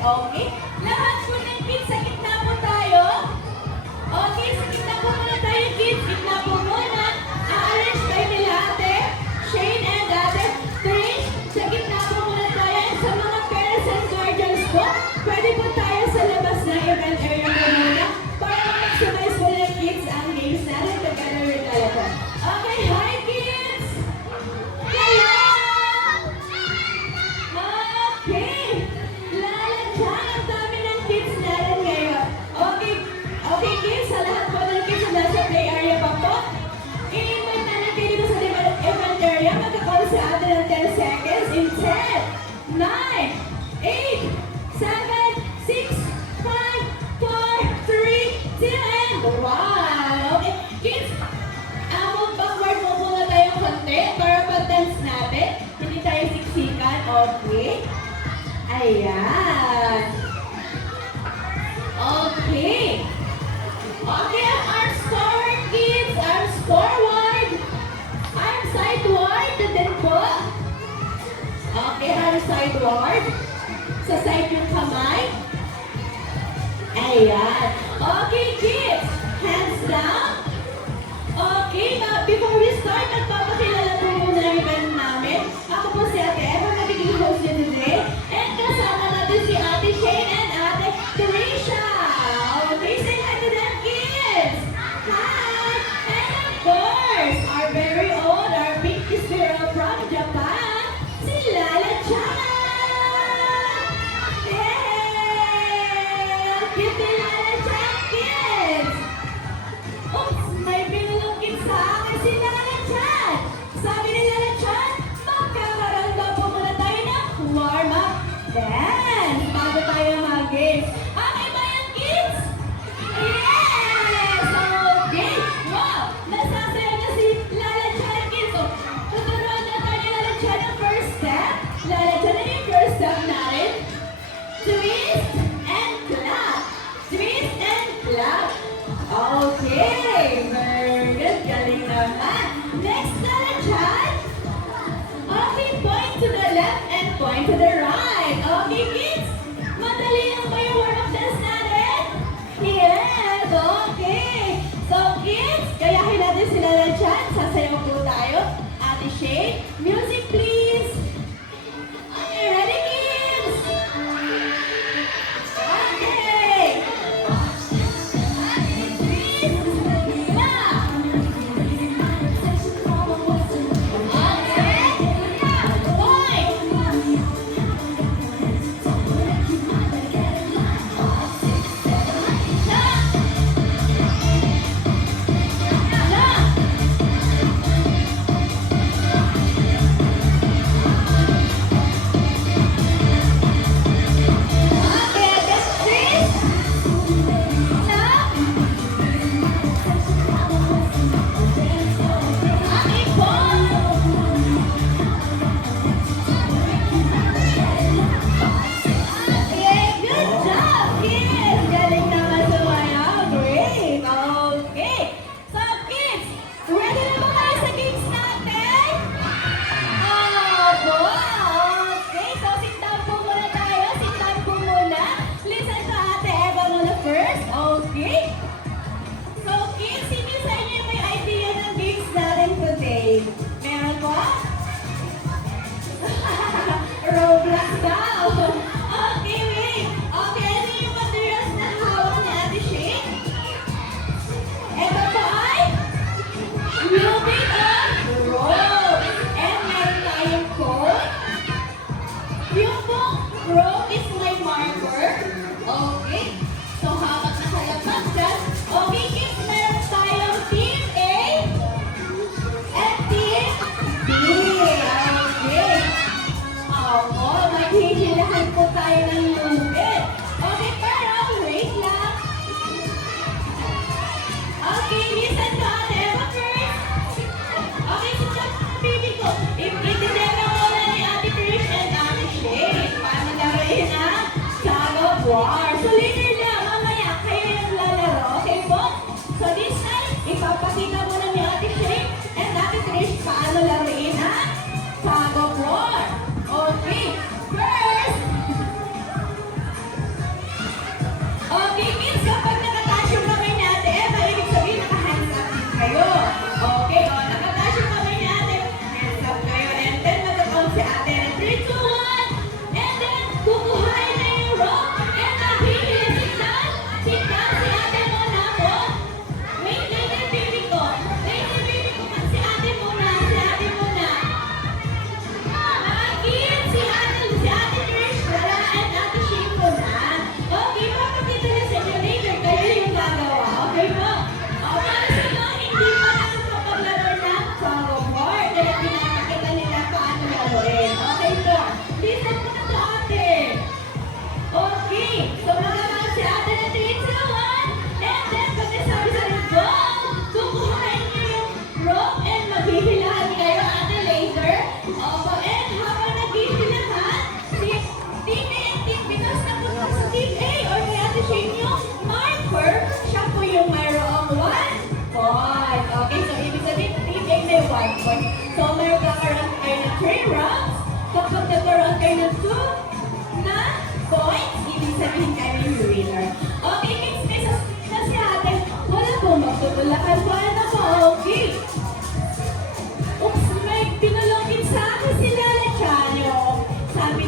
Okay? Lahat po ng kids, sa gitna po tayo. Okay, sa gitna po muna tayo, kids. Gitna po muna. A-arrange tayo nila, ate. Shane and ate Trish. Sa gitna po muna tayo. And sa mga parents and guardians po, pwede po tayo sa labas ng event area po muna para ma-maximize po ng kids ang games natin together with tayo po. Okay, hi kids! Hello! Okay! Lala dyan, ang dami ng kids natin ngayon. Okay, okay kids, sa lahat po ng kids na nasa play area pa po, i-invite na lang kayo dito sa event area. Magkakawal sa atin ng 10 seconds in 10, 9, 8, 7, 6, 5, 4, 3, 2, and 1. Okay, kids, mag-backward mo muna tayong konti para pag-dance natin. Hindi tayo siksikan, okay? Ayan. Okay. Okay, our score, kids, our scoreward. I'm sideward, din po. Okay, our sideward. Sa side yung kamay. Ayan. Okay, kids, hands down. Okay, before we start, nagpapakilala po muna ang event namin. Ako po si Ate Eva, magiging host niyo today. And kasama natin si Ate Shane and Ate Teresha. Okay, say hi to them, kids! Hi! And of course, our very own, our big girl from Japan, si Lala Chan! Yay! Cute ni Lala Chan, kids! Oops! May binulungkit sa akin si Lala Chan! Sabi ni Lala Chan, magkakaroon daw po muna tayo ng warm-up dance bago tayo mag-games. Okay ba yan, kids? Yes! Okay! Wow! Nasasayaw na si Lala Chan, kids. So, tuturuan na tayo ni Lala Chan ang first step. Lala Chan na yung first step natin. Twist and clap. Twist and clap. Okay. Very good. Galing naman. Next, Lala Chan. Okay, point to the left and point to the right. Okay, kids? Madali lang ba yung warm-up dance natin? Yes. Okay. So, kids, gayahin natin si Lala Chan. Sasayaw po tayo. Ate Shane, music please. Okay, ready, kids? Okay.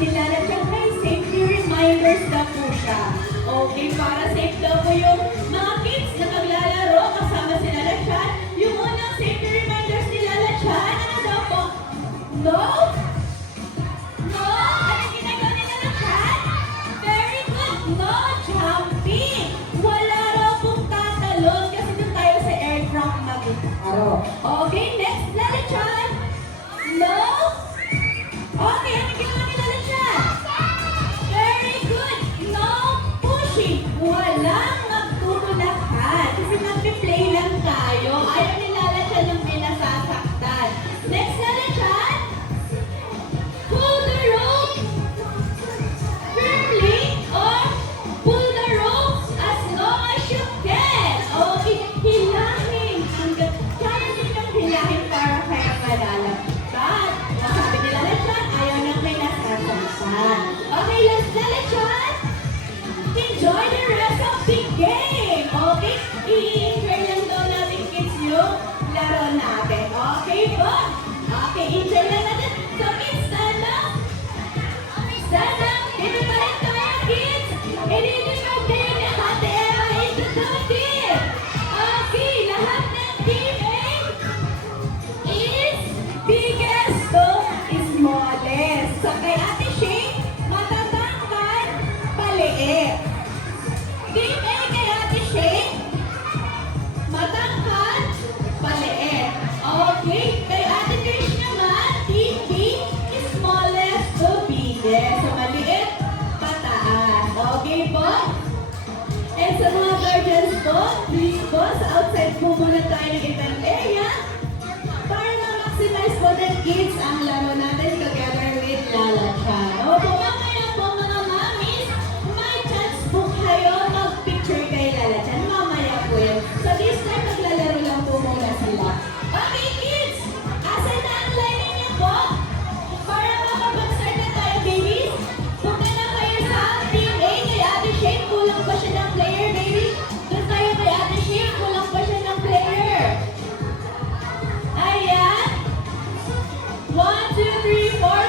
ni Lala Chan, may safety reminders na po siya. Okay, para safe daw po yung mga kids na naglalaro kasama si Lala Chan. Yung unang safety reminders ni Lala Chan, ano daw po? No? No? Ano ginagawa ni Lala Chan? Very good. No jumping. Wala raw pong tatalon kasi doon tayo sa aircraft mag-aro. Okay, next, Lala Chan. No? Okay, ano ginawa ni Lala Chan? Very good. No pushing. Walang magtutulakan. Kasi nag-play lang tayo. Ayaw ni Lala Chan yung pinasasaktan. Next, Lala Chan. Pull the rope firmly or pull the rope as long as you can. Okay, hilahin. Kaya din yung hilahin para kaya malalagpan. Sabi ni Lala Chan, ayaw nang may nasasaktan. Okay, Lala Chan. Enjoy the rest of the game. Okay, i-enjoy lang daw natin kids yung laro natin. Okay po? Okay, enjoy lang natin. So kids, stand up. Stand up. Dito pa rin tayo, kids. Ididibag din ni Ate Emma into two teams. Okay, lahat ng team A is biggest to smallest. So kay Ate Shane, matatangkad, paliit. Team A kay Ate Shane, matangkad, paliit. Okay, kay Ate Trish naman, Team B, smallest to biggest. So maliit, pataas. Okay po? And sa mga guardians po, please po, sa outside po muna tayo ng event area para ma-maximize po ng kids ang laro natin together with Lala Chan. Opo, mamaya po mga mamis, may chance po kayo mag-picture kay Lala Chan. Mamaya po yun. So this time, maglalaro lang po muna sila. Okay kids, asan na ang lining niyo po? Para makapag-start na tayo, babies. Punta na kayo sa Team A kay Ate Shane. Kulang pa siya ng player, baby. Doon tayo kay Ate Shane. Kulang pa siya ng player. Ayan. 1, 2, 3, 4,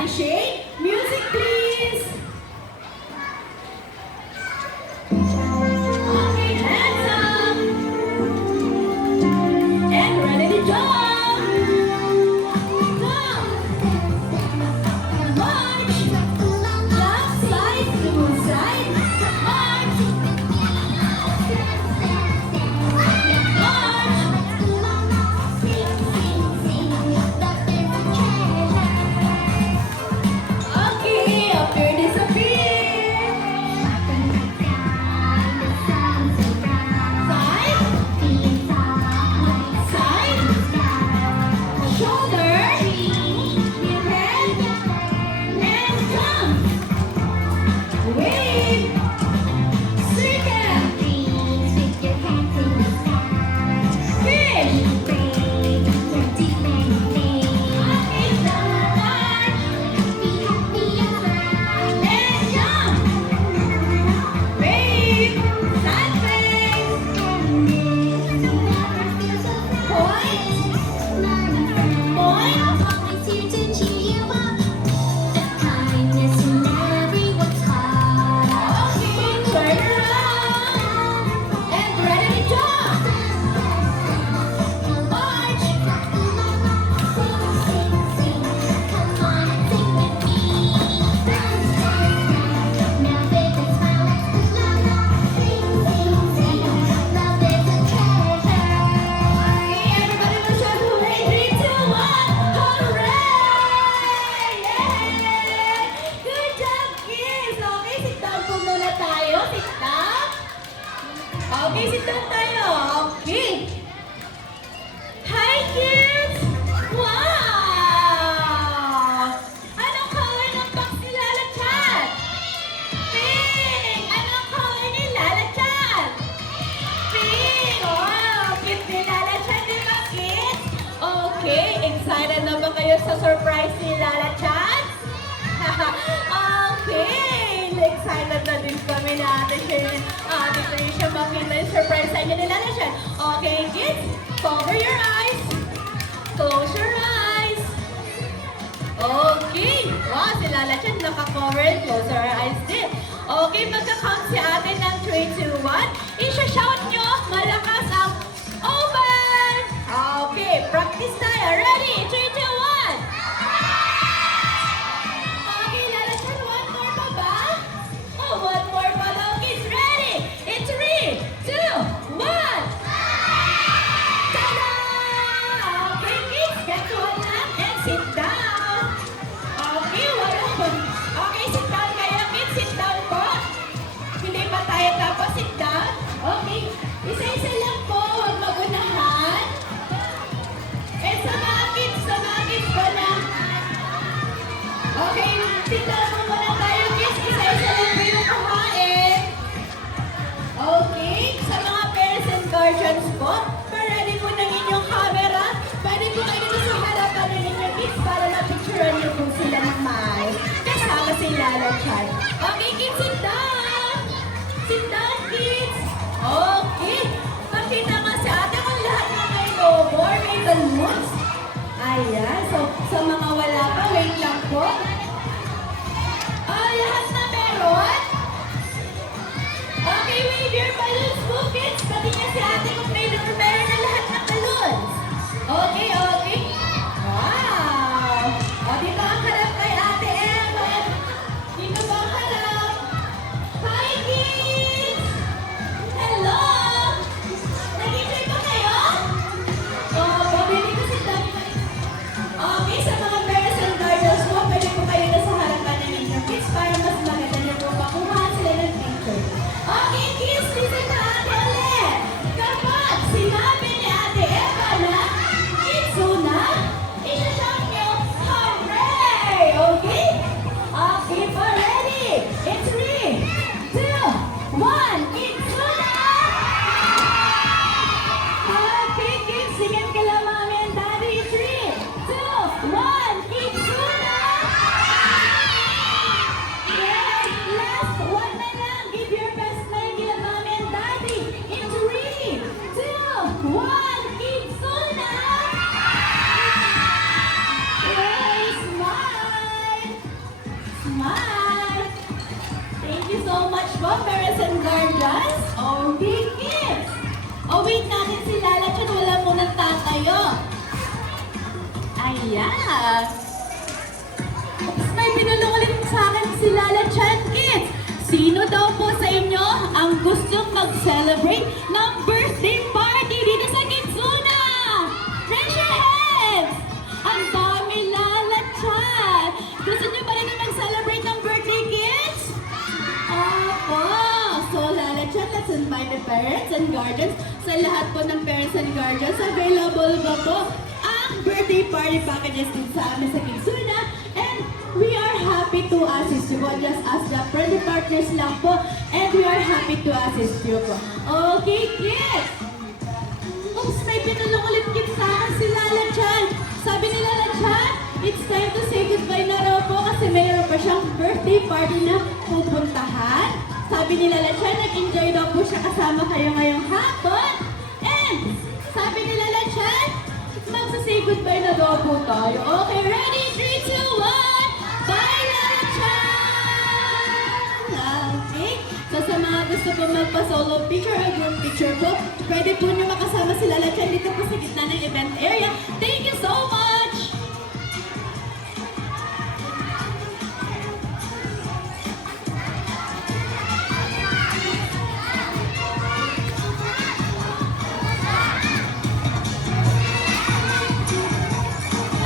Ate Shane. Music, please. Okay, hands up. And ready to jump. Jump. March. Left side to side. March. Okay, appear, disappear. Side, side, shoulder, head, and jump. Wave, circle, fish. Okay, down, and jump. Wave, sideways, point, point. Okay, turn around and ready to jump. March. Okay, everybody will shout hooray. 3, 2, 1. Hooray! Yay! Good job, kids. Okay, sit down po muna tayo. Sit down. Okay, sit down tayo. Okay. Hi, kids! Wow! Anong color ng box ni Lala Chat? Pink! Anong color ni Lala Chat? Pink! Wow! Cute ni Lala Chat, di ba, kids? Okay, excited na ba kayo sa surprise ni Lala Chat? Okay! Excited na din kami na Ate Tricia makita yung surprise sa inyo ni Lala Chat. Okay, kids? Cover your eyes. Close your eyes. Okay. Wow, si Lala Chat naka-cover and close her eyes din. Okay, magka-count si ate ng 3, 2, 1. Isha-shout nyo malakas ang open. Okay, practice tayo. Ready? 3, 2, 1. Okay, Lala Chat, one more pa ba? Oh, one more pa daw, kids. Ready? In 3, 2, 1. Ta-da! Okay, kids, get one lang and sit down. Okay, wala. Okay, sit down kayo, kids. Sit down po. Hindi pa tayo tapos. Sit down. Okay, isa-isa lang po. Huwag magunahan. Eh, sa mga kids ko na. Okay, sit down po muna tayo, kids. Isa-isa lang po yung kumain. Okay, sa mga parents and guardians po, ready po ng inyong camera. Pwede po kayo dito sa harapan ng inyong kids para na-picturean niyo po sila ng maayos. Kasama si Lala Chat. Okay, kids, sit down. Sit down, kids. Okay. Pakita nga sa ate kung lahat na may logo or may balloons. Ayan. So, sa mga wala pa, wait lang po. Lahat na meron? Okay, wave your balloons po, kids. Pati niya si ate kung meron na lahat ng balloons. Okay, okay. Wow! O, dito ang harap kay Ate Emma. Dito ba ang harap? Hi, kids! Hello! Nag-enjoy ba kayo? O, pabili ko si Dami. po, parents and guardians. Okay, kids. Oh, wait natin si Lala Chan. Wala munang tatayo. Ayan. Oops, may pinulong ulit sa akin si Lala Chan, kids. Sino daw po sa inyo ang gustong mag-celebrate ng birthday party dito sa Kidzuna? Raise your hands! Ang dami, Lala Chan. Gusto niyo ba rin na mag-celebrate ng birthday, kids? Opo. So, Lala Chan, let's invite the parents and guardians. Sa lahat po ng parents and guardians, available ba po ang birthday party packages din sa amin sa Kidzuna? And we are happy to assist you po. Just ask the friendly partners lang po. And we are happy to assist you po. Okay, kids! Oops, may pinulong ulit kids sa akin si Lala Chan. Sabi ni Lala Chan, it's time to say goodbye na raw po kasi mayroon pa siyang birthday party na pupuntahan. Sabi ni Lala Chan, nag-enjoy daw po siya kasama kayo ngayong hapon. And sabi ni Lala Chan, magsa-say goodbye na daw po tayo. Okay, ready? 3, 2, 1! Bye, Lala Chan! Okay. So sa mga gusto po magpa-solo picture or group picture po, pwede po nyo makasama si Lala Chan dito po sa gitna ng event area. Thank you so much!